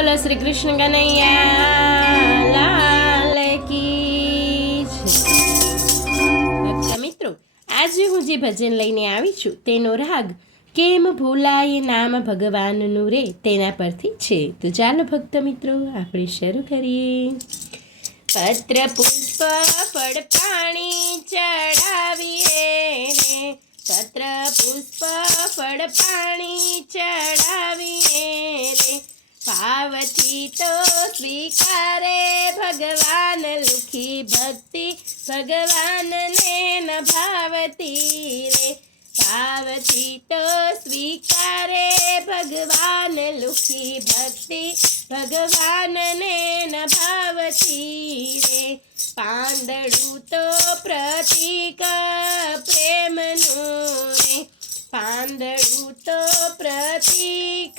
બોલો શ્રી કૃષ્ણ કનૈયા લાલ કી જય। ભક્ત મિત્રો, આજે હું જે ભજન લઈને આવી છું તેનો રાગ કેમ ભૂલાય નામ ભગવાનનું રે તેના પરથી છે। તો ચાલો ભક્ત મિત્રો આપણે શરૂ કરીએ। પત્ર પુષ્પ ફળ પાણી ચડાવીએ રે, પત્ર પુષ્પ ફળ પાણી ચડાવીએ રે, ભાવથી તો સ્વીકારે ભગવાન, લુખી ભક્તિ ભગવાનને ન ભાવતી રે, ભાવથી તો સ્વીકારે ભગવાન, લુખી ભક્તિ ભગવાનને ન ભાવતી રે, પાંદડું તો પ્રતીક પ્રેમનું રે, પાંદડું તો પ્રતીક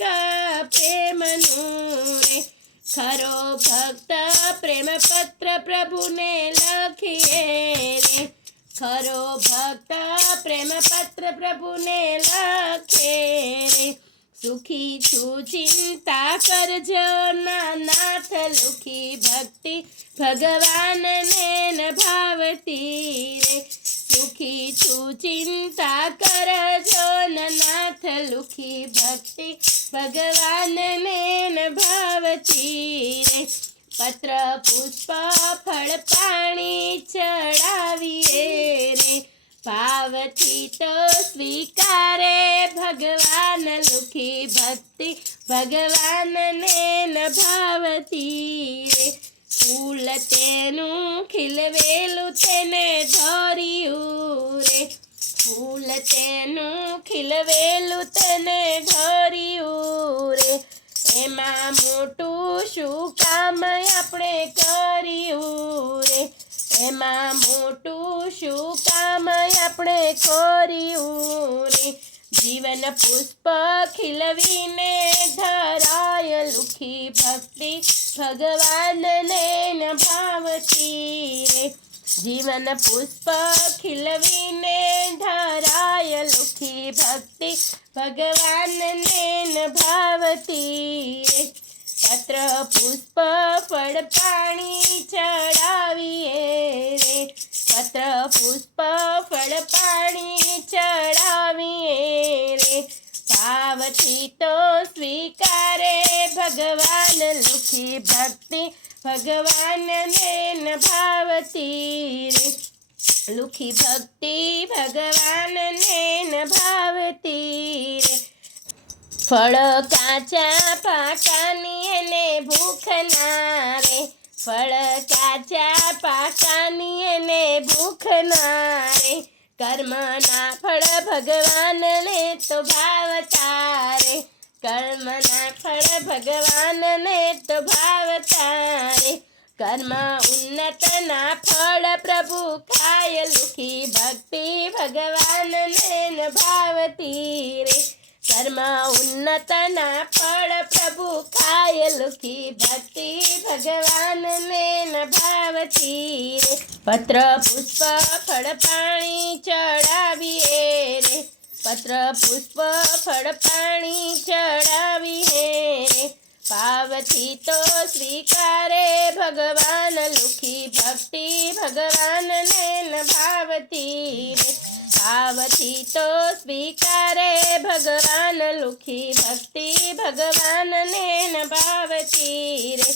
પ્રેમનું રે, ખરો ભક્ત પ્રેમ પત્ર પ્રભુને લખીએ રે, ખરો ભક્ત પ્રેમ પત્ર પ્રભુને લખે રે, સુખી છું ચિંતા કરજો ના નાથ, લુખી ભક્તિ ભગવાનને ન ભાવતી રે, સુખી છું ચિંતા કરજો નાથ, લુખી ભક્તિ ભગવાનને ન ભાવતી રે, પત્ર પુષ્પ ફળ પાણી ચડાવીએ રે, ભાવથી તો સ્વીકારે ભગવાન, લુખી ભક્તિ ભગવાનને ન ભાવતી રે, ફૂલ તેનું ખીલવેલું તેને ધોર્યું રે, ફૂલ તેનું ખીલવેલું તેને ધોર્યું રે, એમાં મોટું શું કામ આપણે કર્યું રે, એમાં મોટું શું કામ આપણે કર્યું રે, જીવન પુષ્પ ખીલવીને ધરાય, લુખી ભક્તિ ભગવાનને ન ભાવતી રે, જીવન પુષ્પ ખીલવીને ધરાય, લુખી ભક્તિ ભગવાનને ન ભાવતી રે, પત્ર પુષ્પ ફળ પાણી ચડાવીએ રે, પત્ર પુષ્પ ફળ પાણી ચડાવીએ રે, ભાવથી તો સ્વીકારે ભગવાન, લુખી ભક્તિ ભગવાનને ન ભાવતી રે, લુખી ભક્તિ ભગવાનને ન ભાવતી રે, ફળ કાચા પાકાની એને ભૂખ ના રે, ફળ કાચા પાકાની એને ભૂખ ના રે, કર્મના ફળ ભગવાનને તો ભાવતા રે, કર્મના ફળ ભગવાનને તો ભાવતા રે, કર્મ ઉન્નતના ફળ પ્રભુ ખાય, લુખી ભક્તિ ભગવાનને ન ભાવતી રે, કર્મ ઉન્નતના ફળ પ્રભુ ખાય, લુખી ભક્તિ ભગવાનને ન ભાવતી રે, પત્ર પુષ્પ ફળ પાણી ચડાવીએ રે, પત્ર પુષ્પ ફળ પાણી ચડાવીએ રે, ભાવથી તો સ્વીકારે ભગવાન, લુખી ભક્તિ ભગવાનને ન ભાવતી રે, ભાવથી તો સ્વીકારે ભગવાન, લુખી ભક્તિ ભગવાનને ન ભાવતી રે,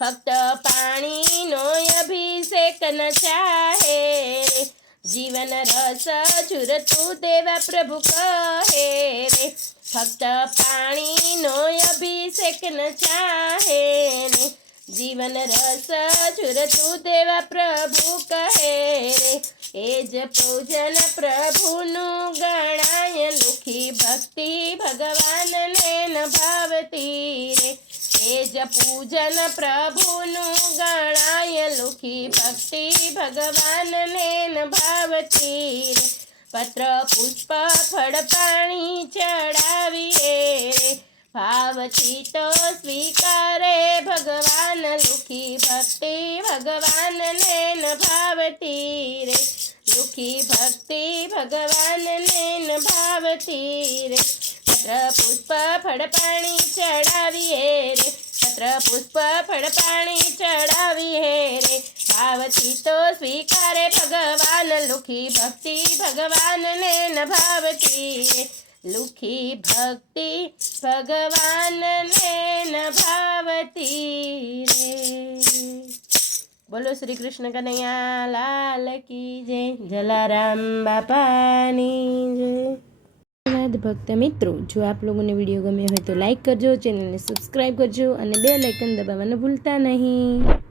ફક્ત પાણીનો અભિષેક ન ચાહે રે, જીવન રસ ઝુરતું દેવા પ્રભુ કહે રે, ફક્ત પાણીનો અભિષેક ન ચાહે ને, જીવન રસ ઝુરતું દેવા પ્રભુ કહે રે, એ જ પૂજન પ્રભુનું ગણાય, લુખી ભક્તિ ભગવાનને ન ભાવતી રે, એ જ પૂજન પ્રભુનું ગણાય, લુખી ભક્તિ ભગવાનને ન ભાવતી રે, પત્ર પુષ્પ ફળ પાણી ચડાવીએ રે, ભાવથી તો સ્વીકારે ભગવાન, લુખી ભક્તિ ભગવાનને ન ભાવતી રે, લુખી ભક્તિ ભગવાનને ન ભાવતી રે, પત્ર પુષ્પ ફળ પાણી ચડાવીએ રે, પત્ર પુષ્પ ફળ પાણી ચડાવી હે રે ભાવથી તો સ્વીકારે ભગવાન લુખી ભક્તિ ભગવાનને ન ભાવતી રે લુખી ભક્તિ ભગવાનને ન ભાવતી રે બોલો શ્રી કૃષ્ણ કનૈયા લાલ કી જય જલારામ બાપાની જય ભક્ત મિત્રો જો આપ લોકોને વિડીયો ગમ્યો હોય તો લાઈક કરજો ચેનલને સબસ્ક્રાઈબ કરજો અને બેલ આઇકન દબાવવાનું ભૂલતા નહીં